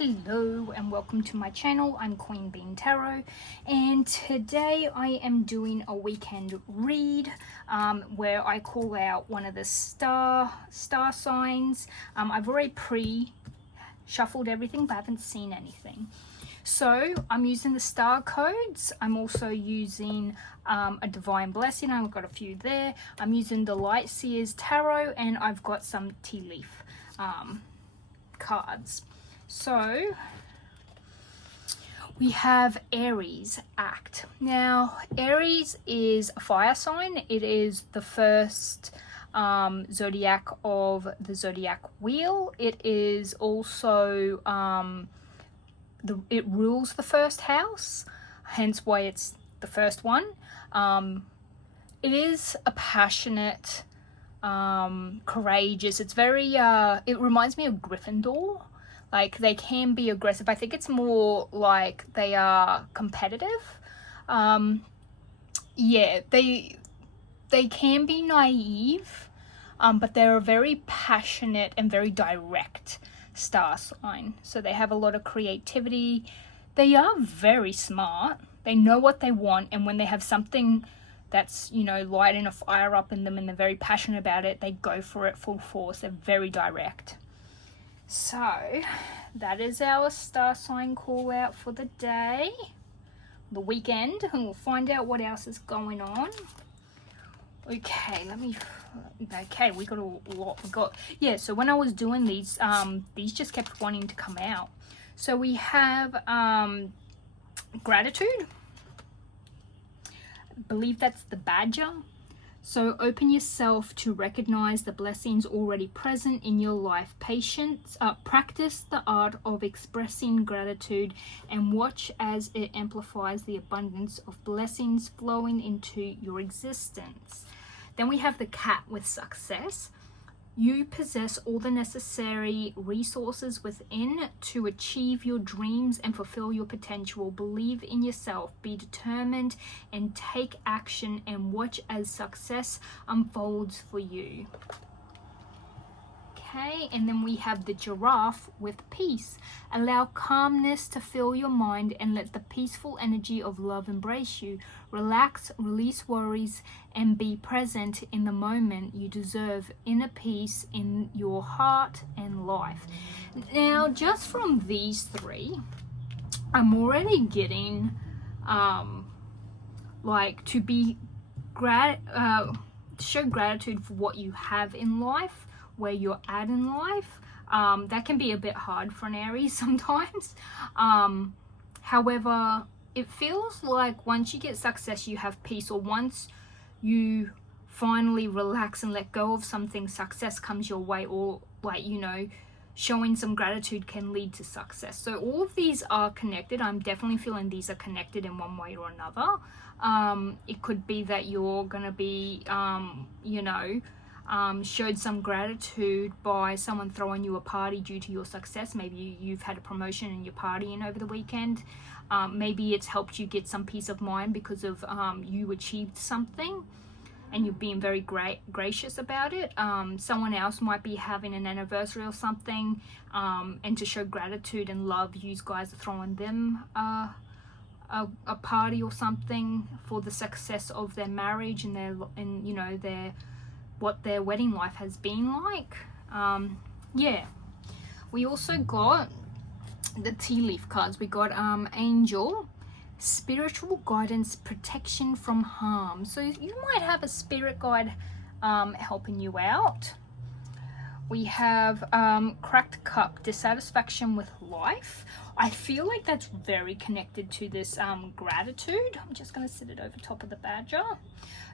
Hello and welcome to my channel. I'm Queen Bean Tarot, and today I am doing a weekend read where I call out one of the star signs. I've already pre-shuffled everything but I haven't seen anything. So I'm using the star codes. I'm also using a divine blessing. I've got a few there. I'm using the Light Seers Tarot, and I've got some tea leaf cards. So we have Aries Act. Now Aries is a fire sign. It is the first zodiac of the zodiac wheel. It is also it rules the first house, hence why it's the first one. It is a passionate, courageous. It's very it reminds me of Gryffindor. Like, they can be aggressive. I think it's more like they are competitive. Yeah, they can be naive, but they're a very passionate and very direct star sign. So they have a lot of creativity. They are very smart. They know what they want, and when they have something that's, you know, lighting a fire up in them and they're very passionate about it, they go for it full force. They're very direct. So that is our star sign call out for the day, the weekend, and we'll find out what else is going on. Okay, we got a lot. So when I was doing these just kept wanting to come out. So we have gratitude. I believe that's the badger. So open yourself to recognize the blessings already present in your life. Practice the art of expressing gratitude and watch as it amplifies the abundance of blessings flowing into your existence. Then we have the cat with success. You possess all the necessary resources within to achieve your dreams and fulfill your potential. Believe in yourself, be determined, and take action, and watch as success unfolds for you. Okay, and then we have the giraffe with peace. Allow calmness to fill your mind and let the peaceful energy of love embrace you. Relax, release worries, and be present in the moment. You deserve inner peace in your heart and life. Now, just from these three, I'm already getting like to be show gratitude for what you have in life, where you're at in life. That can be a bit hard for an Aries sometimes. However, it feels like once you get success, you have peace, or once you finally relax and let go of something, success comes your way, or, like, you know, showing some gratitude can lead to success. So all of these are connected. I'm definitely feeling these are connected in one way or another. It could be that you're gonna be showed some gratitude by someone throwing you a party due to your success. Maybe you've had a promotion and you're partying over the weekend. Maybe it's helped you get some peace of mind because of you achieved something and you're being very gracious about it. Someone else might be having an anniversary or something, and to show gratitude and love, you guys are throwing them a party or something for the success of their marriage and what their wedding life has been like. We also got the tea leaf cards. We got angel, spiritual guidance, protection from harm. So you might have a spirit guide helping you out. We have cracked cup, dissatisfaction with life. I feel like that's very connected to this gratitude. I'm just going to sit it over top of the badger.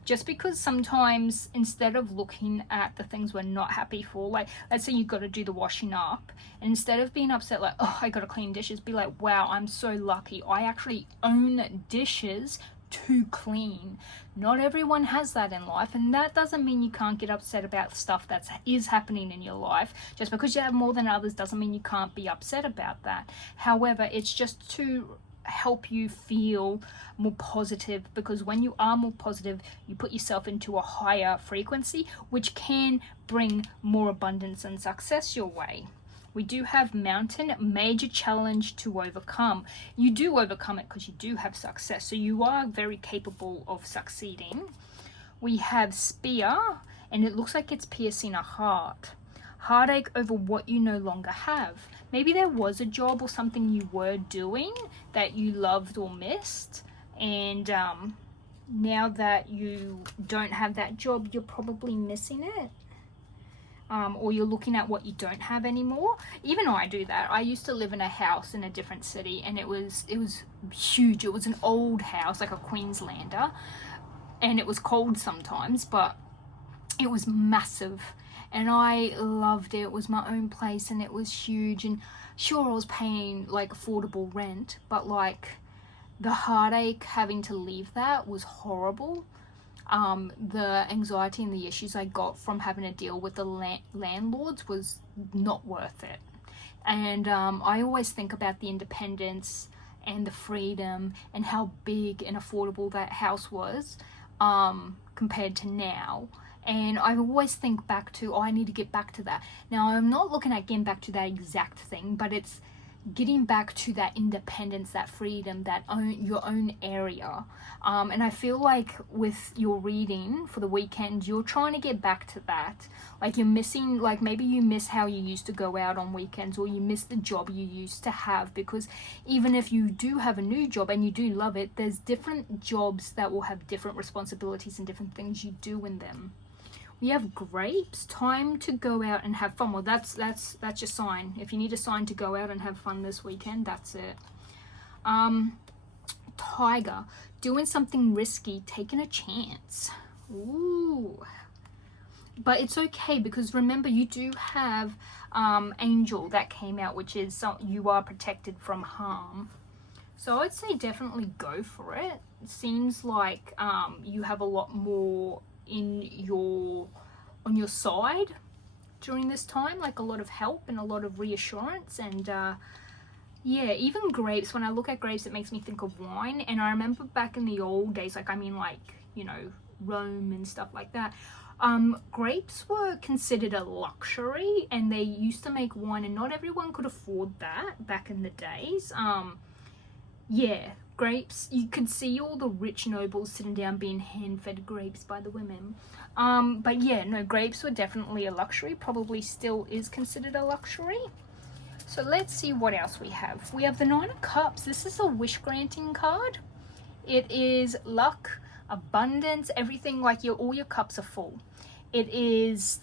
Just because sometimes instead of looking at the things we're not happy for, like let's say you've got to do the washing up, and instead of being upset like, oh, I got to clean dishes, be like, wow, I'm so lucky. I actually own dishes to clean. Not everyone has that in life, and that doesn't mean you can't get upset about stuff that is happening in your life. Just because you have more than others doesn't mean you can't be upset about that. However, it's just to help you feel more positive, because when you are more positive, you put yourself into a higher frequency, which can bring more abundance and success your way. We do have mountain, major challenge to overcome. You do overcome it because you do have success. So you are very capable of succeeding. We have spear, and it looks like it's piercing a heart. Heartache over what you no longer have. Maybe there was a job or something you were doing that you loved or missed, and now that you don't have that job, you're probably missing it. Or you're looking at what you don't have anymore. Even I do that. I used to live in a house in a different city, and it was huge. It was an old house, like a Queenslander, and it was cold sometimes, but it was massive, and I loved it. It was my own place, and it was huge, and sure, I was paying like affordable rent, but like the heartache having to leave that was horrible. The anxiety and the issues I got from having to deal with the landlords was not worth it. And I always think about the independence and the freedom and how big and affordable that house was compared to now. And I always think back to, I need to get back to that. Now, I'm not looking at getting back to that exact thing, but it's getting back to that independence, that freedom, that your own area. And I feel like with your reading for the weekend, you're trying to get back to that. Like you're missing, like maybe you miss how you used to go out on weekends, or you miss the job you used to have, because even if you do have a new job and you do love it, there's different jobs that will have different responsibilities and different things you do in them. We have grapes, time to go out and have fun. Well, that's your sign. If you need a sign to go out and have fun this weekend, that's it. Tiger, doing something risky, taking a chance. Ooh. But it's okay, because remember, you do have Angel that came out, which is you are protected from harm. So I'd say definitely go for it. It seems like you have a lot more on your side during this time, like a lot of help and a lot of reassurance. And yeah, even grapes, when I look at grapes, it makes me think of wine. And I remember back in the old days, like you know, Rome and stuff like that, grapes were considered a luxury, and they used to make wine, and not everyone could afford that back in the days. Yeah, grapes, you could see all the rich nobles sitting down being hand-fed grapes by the women. But yeah, no, grapes were definitely a luxury, probably still is considered a luxury. So let's see what else we have. We have the Nine of Cups. This is a wish-granting card. It is luck, abundance, everything, like all your cups are full. It is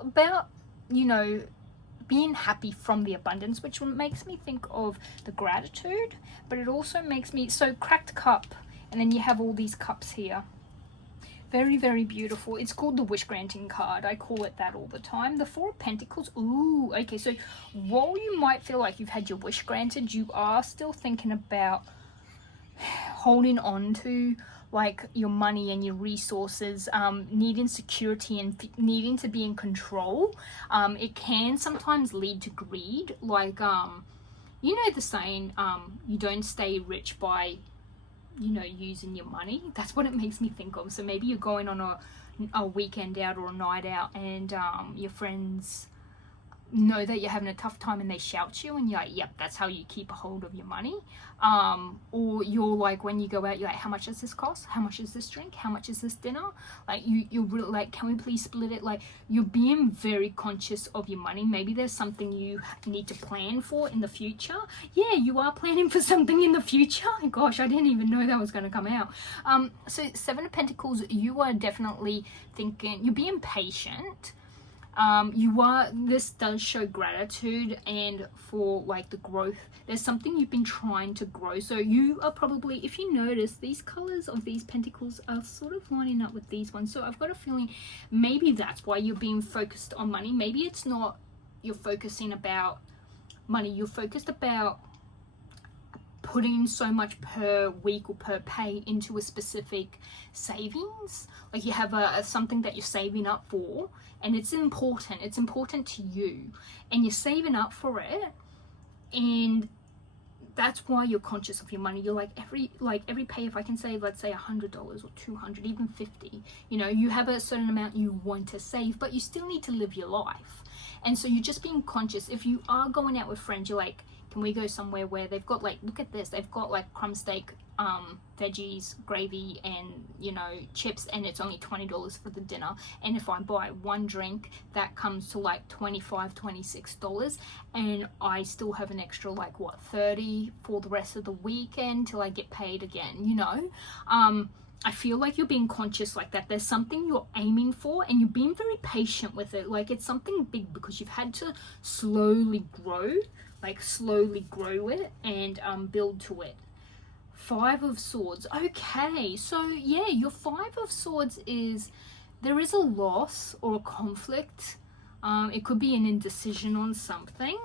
about, you know, being happy from the abundance, which makes me think of the gratitude, but it also makes me, so cracked cup, and then you have all these cups here. Very, very beautiful. It's called the wish granting card. I call it that all the time. The Four of Pentacles. Ooh, okay, so while you might feel like you've had your wish granted, you are still thinking about holding on to like your money and your resources, needing security and needing to be in control. It can sometimes lead to greed, like you know the saying, you don't stay rich by, you know, using your money. That's what it makes me think of. So maybe you're going on a weekend out or a night out, and your friends know that you're having a tough time and they shout you, and you're like, yep, that's how you keep a hold of your money. Or you're like, when you go out, you're like, how much does this cost? How much is this drink? How much is this dinner? Like you're really like, can we please split it? Like you're being very conscious of your money. Maybe there's something you need to plan for in the future. Yeah, you are planning for something in the future. Gosh, I didn't even know that was going to come out. So Seven of Pentacles, you are definitely thinking, you're being patient. This does show gratitude and for like the growth. There's something you've been trying to grow. So you are probably, if you notice, these colors of these pentacles are sort of lining up with these ones. So I've got a feeling maybe that's why you're being focused on money. Maybe it's not you're focusing about money. You're focused about putting so much per week or per pay into a specific savings. Like you have something that you're saving up for, and it's important to you, and you're saving up for it, and that's why you're conscious of your money. You're like, every pay, if I can save, let's say $100 or $200, even $50, you know, you have a certain amount you want to save, but you still need to live your life. And so you're just being conscious. If you are going out with friends, you're like, can we go somewhere where they've got like, look at this, they've got like crumb steak, veggies, gravy, and, you know, chips, and it's only $20 for the dinner. And if I buy one drink, that comes to like $25, $26, and I still have an extra like what, $30 for the rest of the weekend till I get paid again, you know. I feel like you're being conscious like that. There's something you're aiming for, and you're being very patient with it. Like, it's something big because you've had to slowly grow it and build to it. Five of Swords. Okay, so yeah, your Five of Swords is, there is a loss or a conflict. It could be an indecision on something.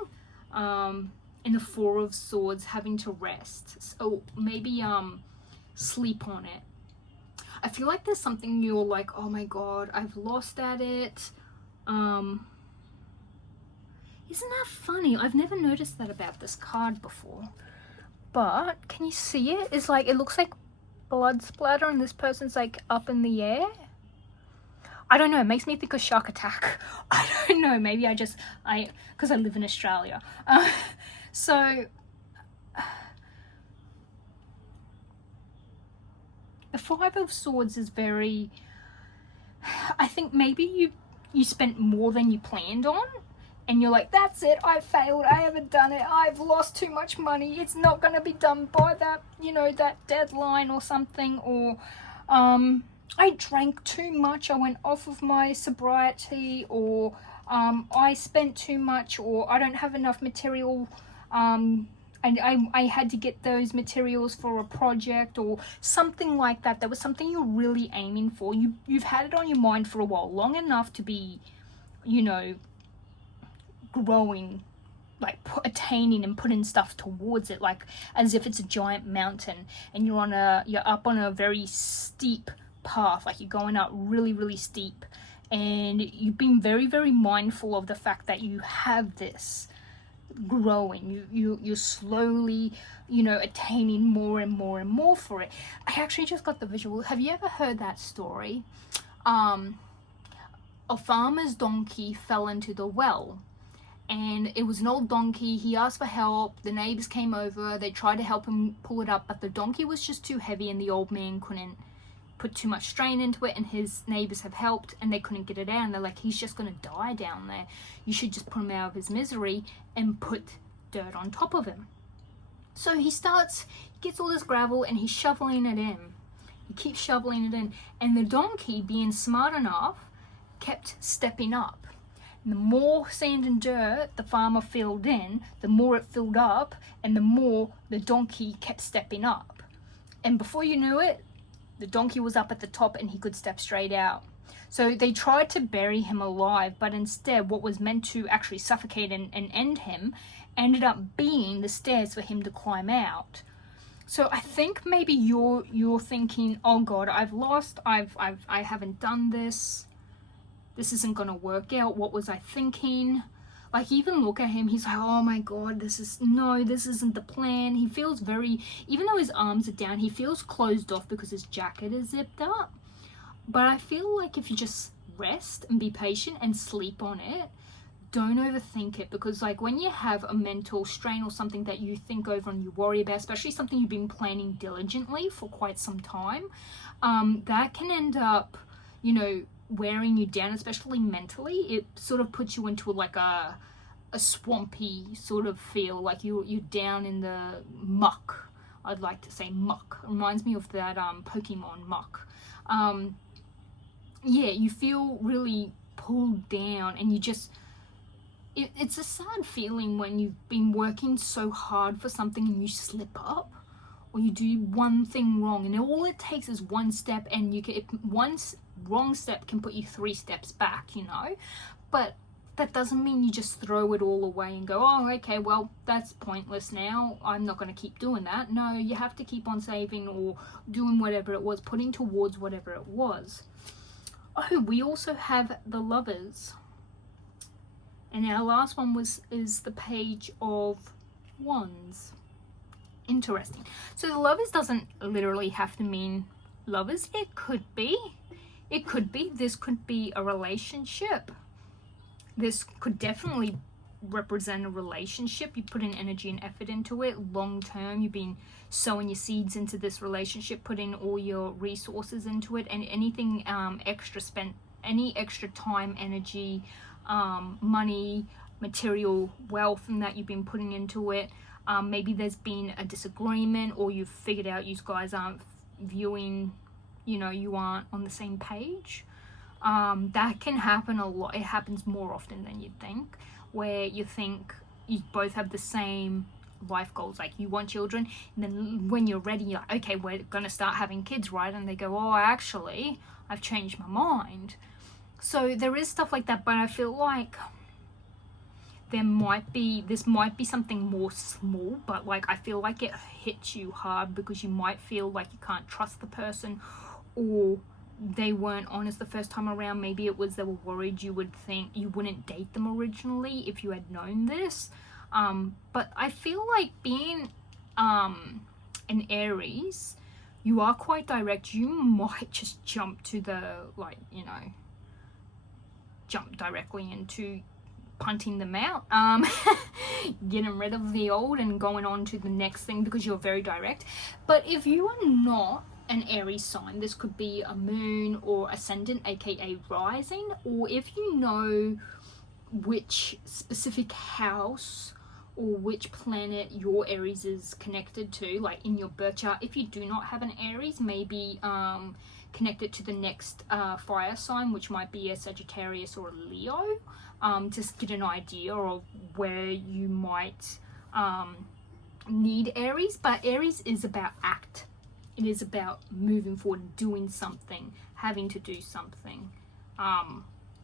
And the Four of Swords, having to rest. So maybe sleep on it. I feel like there's something you're like, oh my god, I've lost at it. Isn't that funny? I've never noticed that about this card before. But can you see it? It's like, it looks like blood splatter, and this person's like up in the air. I don't know, it makes me think of Shark Attack. I don't know, maybe because I live in Australia. So the Five of Swords is very, I think maybe you spent more than you planned on, and you're like, that's it, I failed, I haven't done it, I've lost too much money, it's not going to be done by that, you know, that deadline or something, or I drank too much, I went off of my sobriety, or I spent too much, or I don't have enough material, I had to get those materials for a project, or something like that. There was something you're really aiming for. You've had it on your mind for a while, long enough to be, you know, growing, like attaining and putting stuff towards it, like as if it's a giant mountain, and you're up on a very steep path, like you're going up really, really steep, and you've been very, very mindful of the fact that you have this growing, you're slowly, you know, attaining more and more and more for it. I actually just got the visual. Have you ever heard that story? A farmer's donkey fell into the well, and it was an old donkey. He asked for help, the neighbors came over, they tried to help him pull it up, but the donkey was just too heavy, and the old man couldn't put too much strain into it, and his neighbors have helped, and they couldn't get it out, and they're like, he's just gonna die down there, you should just put him out of his misery and put dirt on top of him. So he gets all this gravel, and he's shoveling it in, he keeps shoveling it in, and the donkey, being smart enough, kept stepping up. And the more sand and dirt the farmer filled in, the more it filled up, and the more the donkey kept stepping up, and before you knew it, the donkey was up at the top and he could step straight out. So they tried to bury him alive, but instead what was meant to actually suffocate and end him ended up being the stairs for him to climb out. So I think maybe you're thinking, oh god, I've lost, I haven't done this isn't gonna work out, what was I thinking? Like, even look at him, he's like, oh my god, this isn't the plan. He feels very, even though his arms are down, he feels closed off because his jacket is zipped up. But I feel like if you just rest and be patient and sleep on it, don't overthink it, because like when you have a mental strain or something that you think over and you worry about, especially something you've been planning diligently for quite some time, that can end up, you know, wearing you down, especially mentally. It sort of puts you into like a swampy sort of feel, like you're down in the muck. I'd like to say muck. It reminds me of that Pokemon muck. Yeah, you feel really pulled down, and you just, it's a sad feeling when you've been working so hard for something and you slip up, or you do one thing wrong, and all it takes is one step, and one wrong step can put you 3 steps back, you know. But that doesn't mean you just throw it all away and go, oh, okay, well, that's pointless now, I'm not going to keep doing that. No, you have to keep on saving or doing whatever it was, putting towards whatever it was. Oh, we also have the Lovers. And our last one is the Page of Wands. interesting. So the lovers doesn't literally have to mean lovers. It could be. This could be a relationship. This could definitely represent a relationship. You put in energy and effort into it long term. You've been sowing your seeds into this relationship, put in all your resources into it, and anything extra spent, any extra time, energy, money, material wealth, and that you've been putting into it. Maybe there's been a disagreement, or you've figured out you guys aren't viewing, you aren't on the same page. That can happen a lot. It happens more often than you'd think, where you think you both have the same life goals, like you want children, and then when you're ready, you're like, okay, we're gonna start having kids, right? And they go, oh, actually, I've changed my mind. So there is stuff like that, but I feel like this might be something more small, but like I feel like it hits you hard because you might feel like you can't trust the person, or they weren't honest the first time around. Maybe it was they were worried you would think you wouldn't date them originally if you had known this. But I feel like being an Aries, you are quite direct. You might just jump to the, jump directly into punting them out, getting rid of the old and going on to the next thing because you're very direct. But if you are not an Aries sign, this could be a moon or ascendant, aka rising, or if you know which specific house or which planet your Aries is connected to, like in your birth chart. If you do not have an Aries, maybe connect it to the next fire sign, which might be a Sagittarius or a Leo. Just get an idea of where you might need Aries. But Aries is about act. It is about moving forward, doing something, having to do something.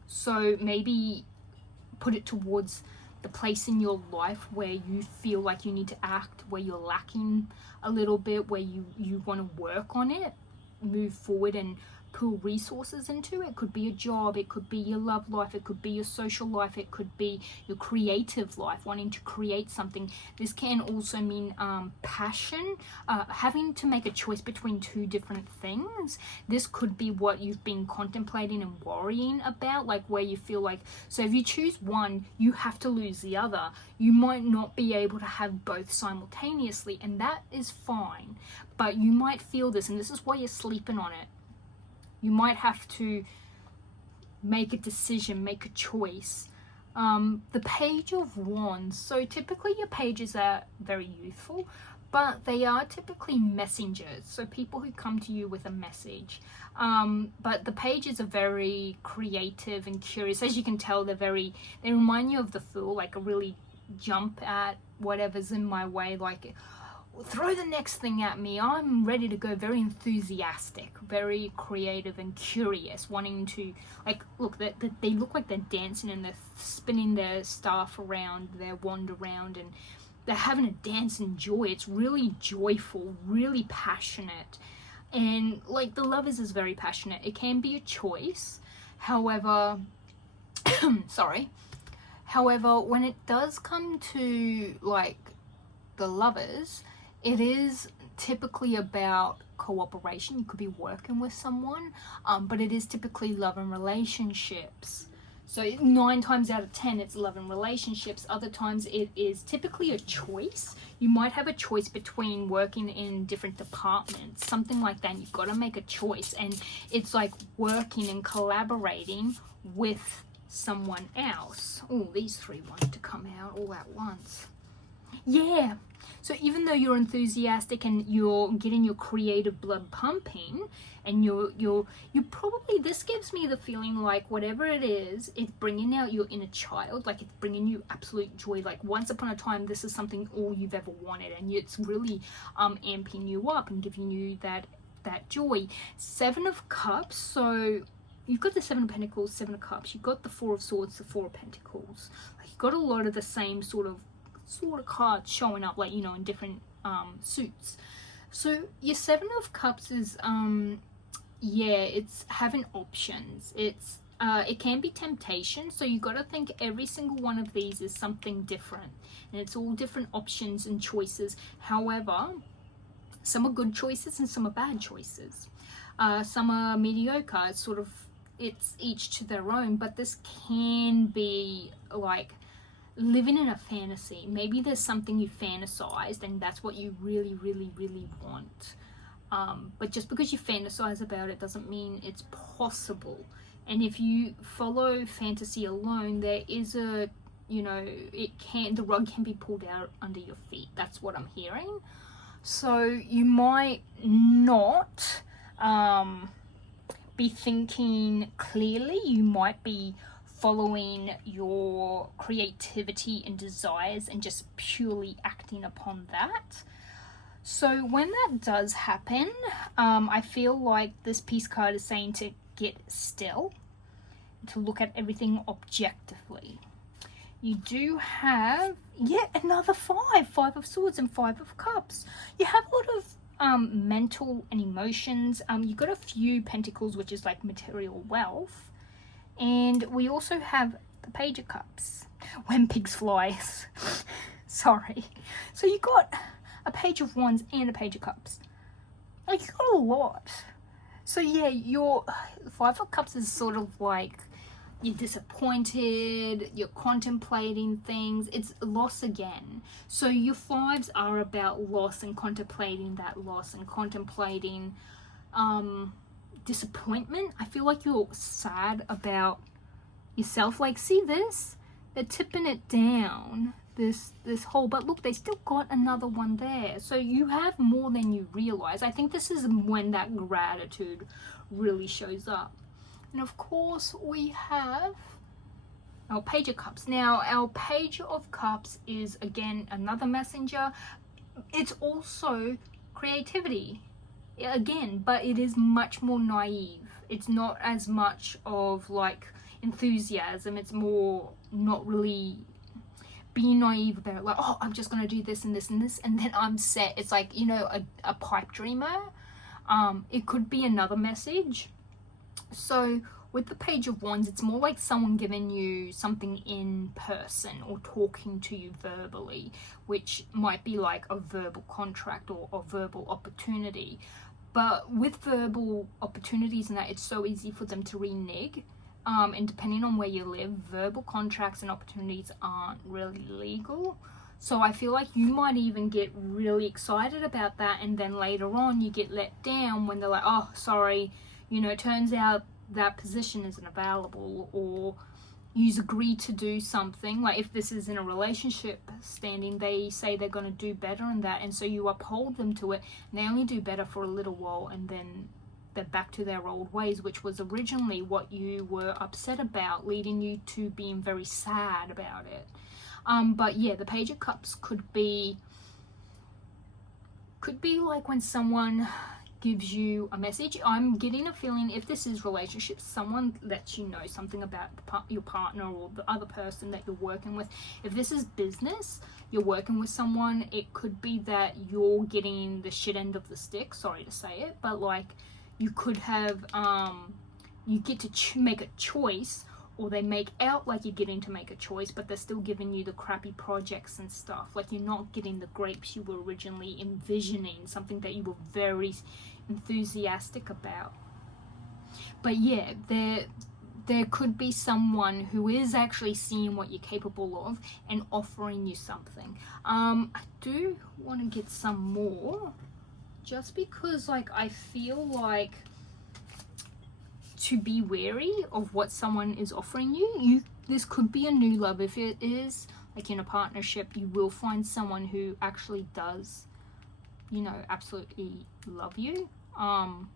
So maybe put it towards the place in your life where you feel like you need to act, where you're lacking a little bit, where you want to work on it, move forward and pull resources into it. Could be a job, it could be your love life, it could be your social life, it could be your creative life, wanting to create something. This can also mean passion, having to make a choice between two different things. This could be what you've been contemplating and worrying about, like where you feel like, so if you choose one, you have to lose the other. You might not be able to have both simultaneously, and that is fine. But you might feel this, and this is why you're sleeping on it. You might have to make a decision, make a choice. The Page of Wands. So typically your pages are very youthful, but they are typically messengers. So people who come to you with a message. But the pages are very creative and curious. As you can tell, they remind you of the Fool, like a really jump at whatever's in my way, like throw the next thing at me. I'm ready to go. Very enthusiastic, very creative and curious, wanting to, like, look, they look like they're dancing and they're spinning their staff around, their wand around, and they're having a dance and joy. It's really joyful, really passionate. And like the Lovers is very passionate. It can be a choice. However, However, when it does come to like the Lovers, it is typically about cooperation. You could be working with someone, but it is typically love and relationships. So 9 times out of 10, it's love and relationships. Other times it is typically a choice. You might have a choice between working in different departments, something like that. And you've got to make a choice, and it's like working and collaborating with someone else. Oh, these 3 wanted to come out all at once. Yeah. So even though you're enthusiastic and you're getting your creative blood pumping, and you probably, this gives me the feeling like whatever it is, it's bringing out your inner child, like it's bringing you absolute joy. Like once upon a time, this is something all you've ever wanted, and it's really amping you up and giving you that joy. 7 of Cups. So you've got the 7 of Pentacles, 7 of Cups. You've got the 4 of Swords, the 4 of Pentacles. Like you've got a lot of the same sort of cards showing up, like, you know, in different suits. So your 7 of Cups is yeah, it's having options. It's it can be temptation, so you got to think every single one of these is something different, and it's all different options and choices. However, some are good choices and some are bad choices. Some are mediocre. It's sort of, it's each to their own, but this can be like living in a fantasy. Maybe there's something you fantasized and that's what you really, really, really want. But just because you fantasize about it doesn't mean it's possible. And if you follow fantasy alone, there is a, you know, the rug can be pulled out under your feet. That's what I'm hearing. So you might not be thinking clearly. You might be following your creativity and desires and just purely acting upon that. So when that does happen, I feel like this peace card is saying to get still, to look at everything objectively. You do have yet another Five of Swords and Five of Cups. You have a lot of mental and emotions. You got a few Pentacles, which is like material wealth. And we also have the Page of Cups. When pigs fly. Sorry. So you got a Page of Wands and a Page of Cups. Like, you got a lot. So yeah, your Five of Cups is sort of like you're disappointed, you're contemplating things, it's loss again. So your fives are about loss and contemplating that loss and contemplating disappointment. I feel like you're sad about yourself. Like, see this? They're tipping it down, this hole, but look, they still got another one there. So you have more than you realize. I think this is when that gratitude really shows up. And of course we have our Page of Cups. Now our Page of Cups is again another messenger. It's also creativity again, but it is much more naive. It's not as much of like enthusiasm. It's more not really being naive about it, like, oh, I'm just gonna do this and this and this and then I'm set. It's like, you know, a pipe dreamer. It could be another message. So with the Page of Wands, it's more like someone giving you something in person or talking to you verbally, which might be like a verbal contract or a verbal opportunity. But with verbal opportunities and that, it's so easy for them to renege. And depending on where you live, verbal contracts and opportunities aren't really legal. So I feel like you might even get really excited about that, and then later on you get let down when they're like, oh, sorry, you know, it turns out that position isn't available, or you've agreed to do something. Like if this is in a relationship standing, they say they're going to do better in that, and so you uphold them to it, and they only do better for a little while, and then they're back to their old ways, which was originally what you were upset about, leading you to being very sad about it. But yeah, the Page of Cups could be like when someone gives you a message. I'm getting a feeling, if this is relationships, someone lets you know something about your partner or the other person that you're working with. If this is business, you're working with someone, it could be that you're getting the shit end of the stick, sorry to say it, but like you could have you get to make a choice, or they make out like you're getting to make a choice, but they're still giving you the crappy projects and stuff. Like you're not getting the grapes you were originally envisioning, something that you were very enthusiastic about. But yeah, there could be someone who is actually seeing what you're capable of and offering you something. I do want to get some more, just because like I feel like to be wary of what someone is offering you. This could be a new love. If it is like in a partnership, you will find someone who actually does, you know, absolutely love you. I'm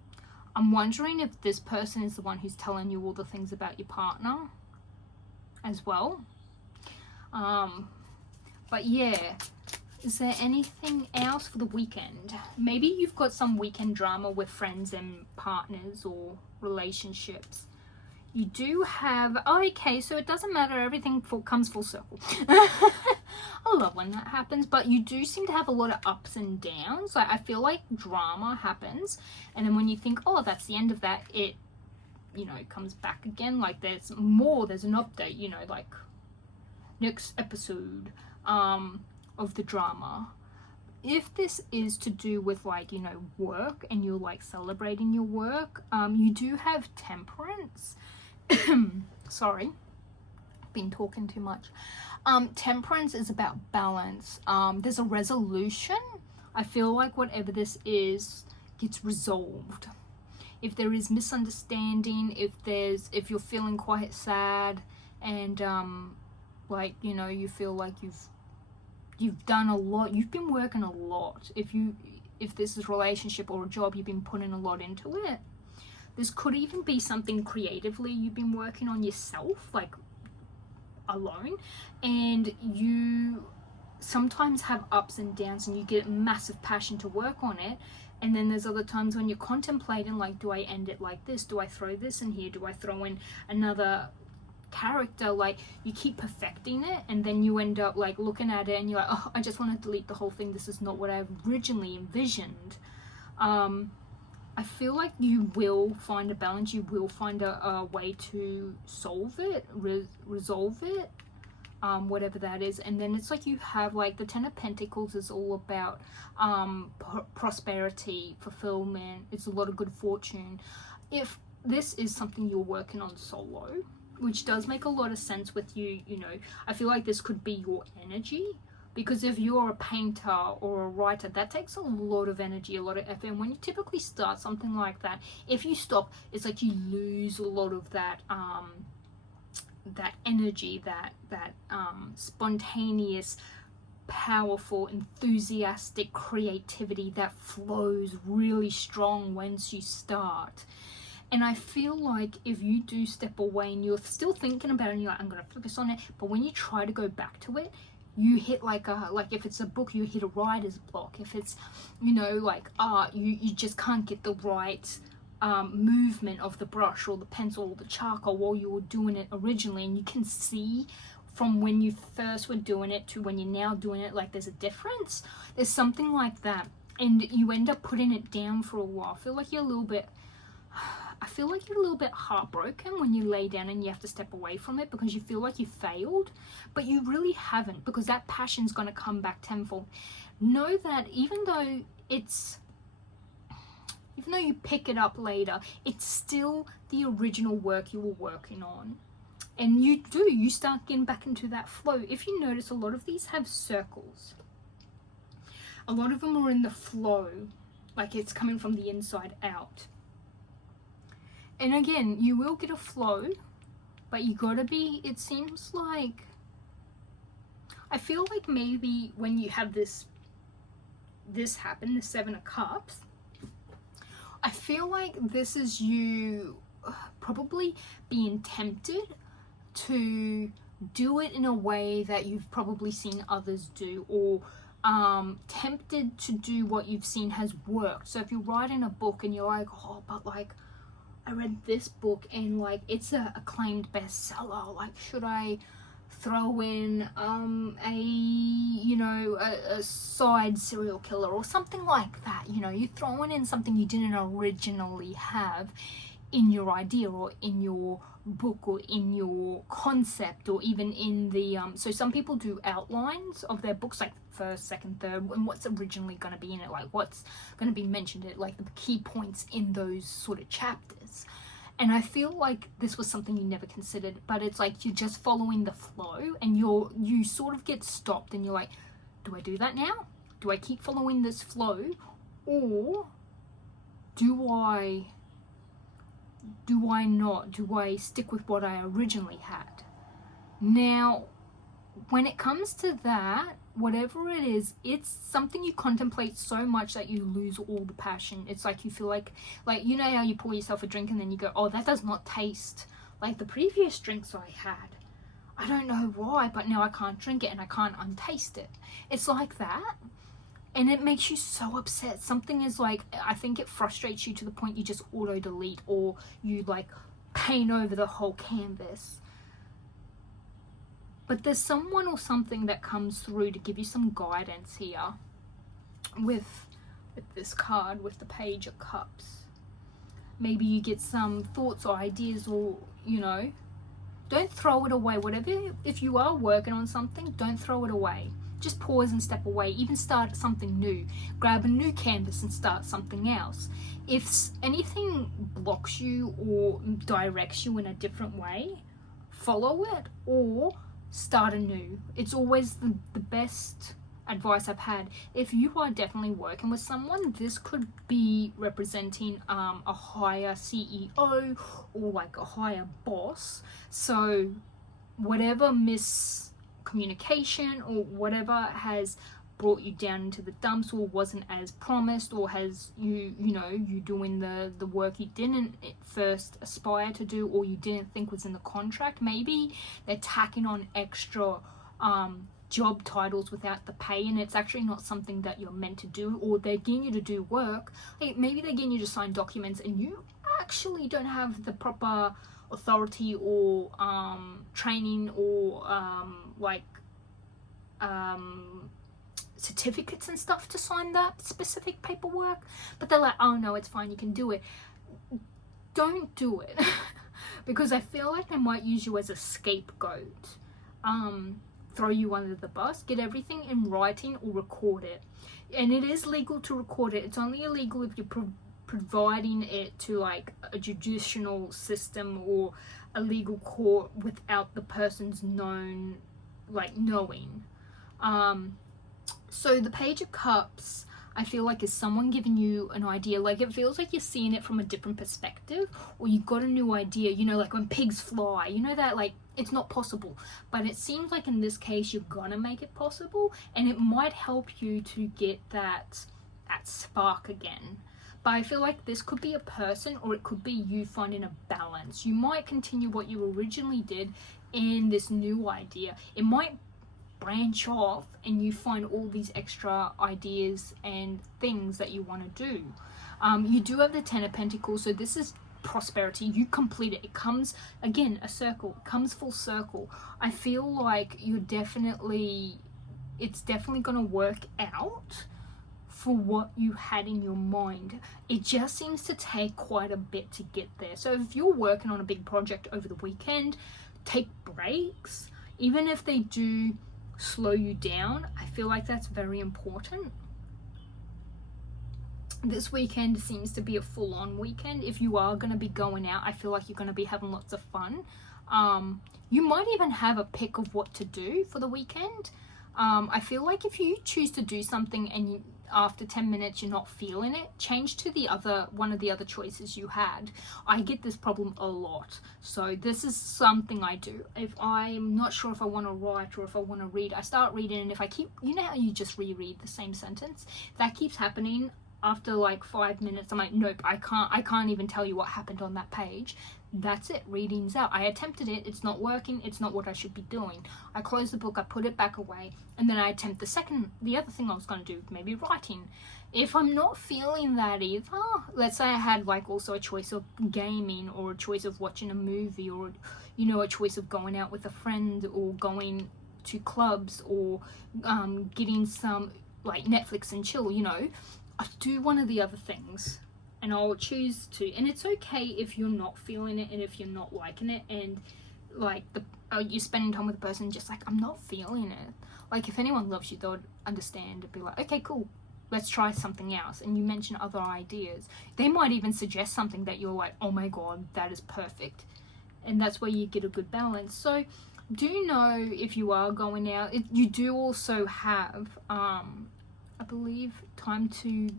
wondering if this person is the one who's telling you all the things about your partner as well. But yeah, is there anything else for the weekend? Maybe you've got some weekend drama with friends and partners or relationships. You do have, oh, okay, so it doesn't matter, everything comes full circle. I love when that happens, but you do seem to have a lot of ups and downs. Like I feel like drama happens, and then when you think, oh, that's the end of that, it you know, comes back again. Like there's more, there's an update, you know, like next episode of the drama. If this is to do with like, you know, work and you're like celebrating your work, you do have temperance. Sorry, been talking too much. Temperance is about balance. There's a resolution. I feel like whatever this is gets resolved. If there is misunderstanding, if you're feeling quite sad and like, you know, you feel like you've done a lot, you've been working a lot. If this is a relationship or a job, you've been putting a lot into it. This could even be something creatively you've been working on yourself, like alone, and you sometimes have ups and downs and you get massive passion to work on it, and then there's other times when you're contemplating, like, do I end it like this? Do I throw this in here? Do I throw in another character? Like, you keep perfecting it, and then you end up like looking at it and you're like, oh, I just want to delete the whole thing. This is not what I originally envisioned. I feel like you will find a balance. You will find a way to solve it, resolve it, whatever that is. And then it's like you have like the Ten of Pentacles is all about prosperity, fulfillment. It's a lot of good fortune. If this is something you're working on solo, which does make a lot of sense with you, you know, I feel like this could be your energy. Because if you're a painter or a writer, that takes a lot of energy, a lot of effort. And when you typically start something like that, if you stop, it's like you lose a lot of that that energy, that spontaneous, powerful, enthusiastic creativity that flows really strong once you start. And I feel like if you do step away and you're still thinking about it and you're like, I'm going to focus on it, but when you try to go back to it, you hit like if it's a book, you hit a writer's block. If it's, you know, like art, you just can't get the right movement of the brush or the pencil or the charcoal while you were doing it originally. And you can see from when you first were doing it to when you're now doing it, like there's a difference. There's something like that. And you end up putting it down for a while. I feel like you're a little bit heartbroken when you lay down and you have to step away from it because you feel like you failed, but you really haven't, because that passion's going to come back tenfold. Know that even though you pick it up later, it's still the original work you were working on. And you start getting back into that flow. If you notice, a lot of these have circles. A lot of them are in the flow, like it's coming from the inside out. And again, you will get a flow, but you gotta be, it seems like, I feel like maybe when you have this happen, the Seven of Cups, I feel like this is you probably being tempted to do it in a way that you've probably seen others do, or tempted to do what you've seen has worked. So if you're writing a book and you're like, oh, but like, I read this book and like it's a acclaimed bestseller, like should I throw in a side serial killer or something like that? You know, you're throwing in something you didn't originally have in your idea or in your book or in your concept, or even in the so some people do outlines of their books, like first, second, third, and what's originally going to be in it, like what's going to be mentioned, it like the key points in those sort of chapters. And I feel like this was something you never considered, but it's like you're just following the flow and you sort of get stopped and you're like, do I do that now? Do I keep following this flow, or do I not? Do I stick with what I originally had? Now, when it comes to that, whatever it is, it's something you contemplate so much that you lose all the passion. It's like you feel like you know how you pour yourself a drink and then you go, oh, that does not taste like the previous drinks I had. I don't know why, but now I can't drink it and I can't untaste it. It's like that. And it makes you so upset. Something is like, I think it frustrates you to the point you just auto-delete, or you like paint over the whole canvas. But there's someone or something that comes through to give you some guidance here with this card, with the Page of Cups. maybe you get some thoughts or ideas, or don't throw it away. Whatever, if you are working on something, don't throw it away. Just pause and step away. Even start something new. Grab a new canvas and start something else. If anything blocks you or directs you in a different way, follow it or start anew. It's always the best advice I've had. If you are definitely working with someone, this could be representing a higher CEO or like a higher boss. So whatever miscommunication or whatever has brought you down into the dumps, or wasn't as promised, or has you doing the work you didn't first aspire to do, or you didn't think was in the contract. Maybe they're tacking on extra job titles without the pay, and it's actually not something that you're meant to do, or they're getting you to do work. Like maybe they're getting you to sign documents and you actually don't have the proper authority or training or certificates and stuff to sign that specific paperwork, but they're like, oh no, it's fine, you can do it. Don't do it. Because I feel like they might use you as a scapegoat, throw you under the bus. Get everything in writing or record it, and it is legal to record it. It's only illegal if you're providing it to like a judicial system or a legal court without the person's knowing. So the Page of Cups, I feel like, is someone giving you an idea. Like it feels like you're seeing it from a different perspective, or you've got a new idea, like when pigs fly, that like it's not possible, but it seems like in this case you're gonna make it possible, and it might help you to get that spark again. But I feel like this could be a person, or it could be you finding a balance. You might continue what you originally did in this new idea. It might branch off and you find all these extra ideas and things that you want to do. You do have the Ten of Pentacles, so this is prosperity. You complete it. It comes again, a circle. It comes full circle. I feel like it's definitely going to work out for what you had in your mind. It just seems to take quite a bit to get there. So if you're working on a big project over the weekend, take breaks. Even if they do slow you down, I feel like that's very important. This weekend seems to be a full-on weekend. If you are going to be going out, I feel like you're going to be having lots of fun. You might even have a pick of what to do for the weekend. I feel like if you choose to do something and after 10 minutes you're not feeling it, change to one of the other choices you had. I get this problem a lot, so this is something I do. If I'm not sure if I want to write or if I want to read, I start reading, and if I keep, how you just reread the same sentence, that keeps happening. After like 5 minutes I'm like, nope, I can't even tell you what happened on that page. That's it, reading's out. I attempted it, it's not working, it's not what I should be doing. I close the book, I put it back away, and then I attempt the other thing I was going to do, maybe writing. If I'm not feeling that either, let's say I had like also a choice of gaming, or a choice of watching a movie, or a choice of going out with a friend, or going to clubs, or getting some like Netflix and chill, I do one of the other things. And I'll choose to, and it's okay if you're not feeling it and if you're not liking it, and like you're spending time with a person just like, I'm not feeling it. Like if anyone loves you, they'll understand and be like, okay, cool, let's try something else. And you mention other ideas. They might even suggest something that you're like, oh my god, that is perfect. And that's where you get a good balance. So do know if you are going out, you do also have, I believe, time to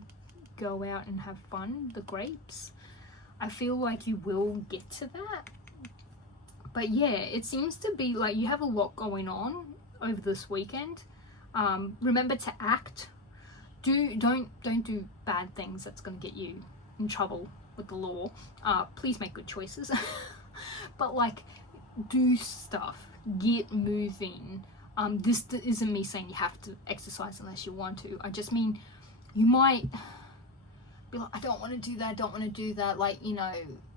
go out and have fun, the grapes. I feel like you will get to that. But yeah, it seems to be like you have a lot going on over this weekend. Remember to act. Don't do bad things that's going to get you in trouble with the law. Please make good choices. But like, do stuff, get moving. This isn't me saying you have to exercise unless you want to. I just mean you might be like, I don't want to do that, like,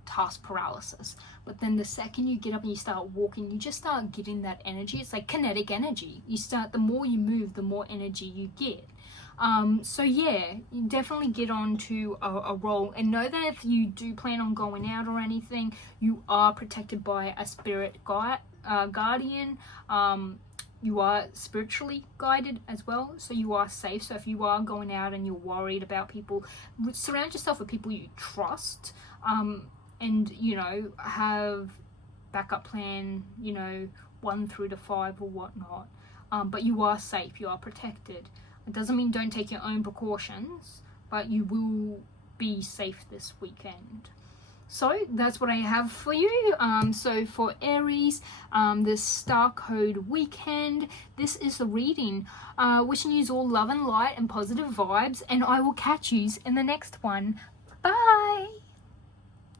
task paralysis. But then the second you get up and you start walking, you just start getting that energy. It's like kinetic energy. The more you move, the more energy you get. So yeah, you definitely get on to a roll, and know that if you do plan on going out or anything, you are protected by a spirit guardian. You are spiritually guided as well, so you are safe. So if you are going out and you're worried about people, surround yourself with people you trust, and have backup plan, 1 through to 5 or whatnot. But you are safe, you are protected. It doesn't mean don't take your own precautions, but you will be safe this weekend. So that's what I have for you. So for Aries, this Star Code weekend, this is the reading. Wishing you all love and light and positive vibes, and I will catch you in the next one. Bye!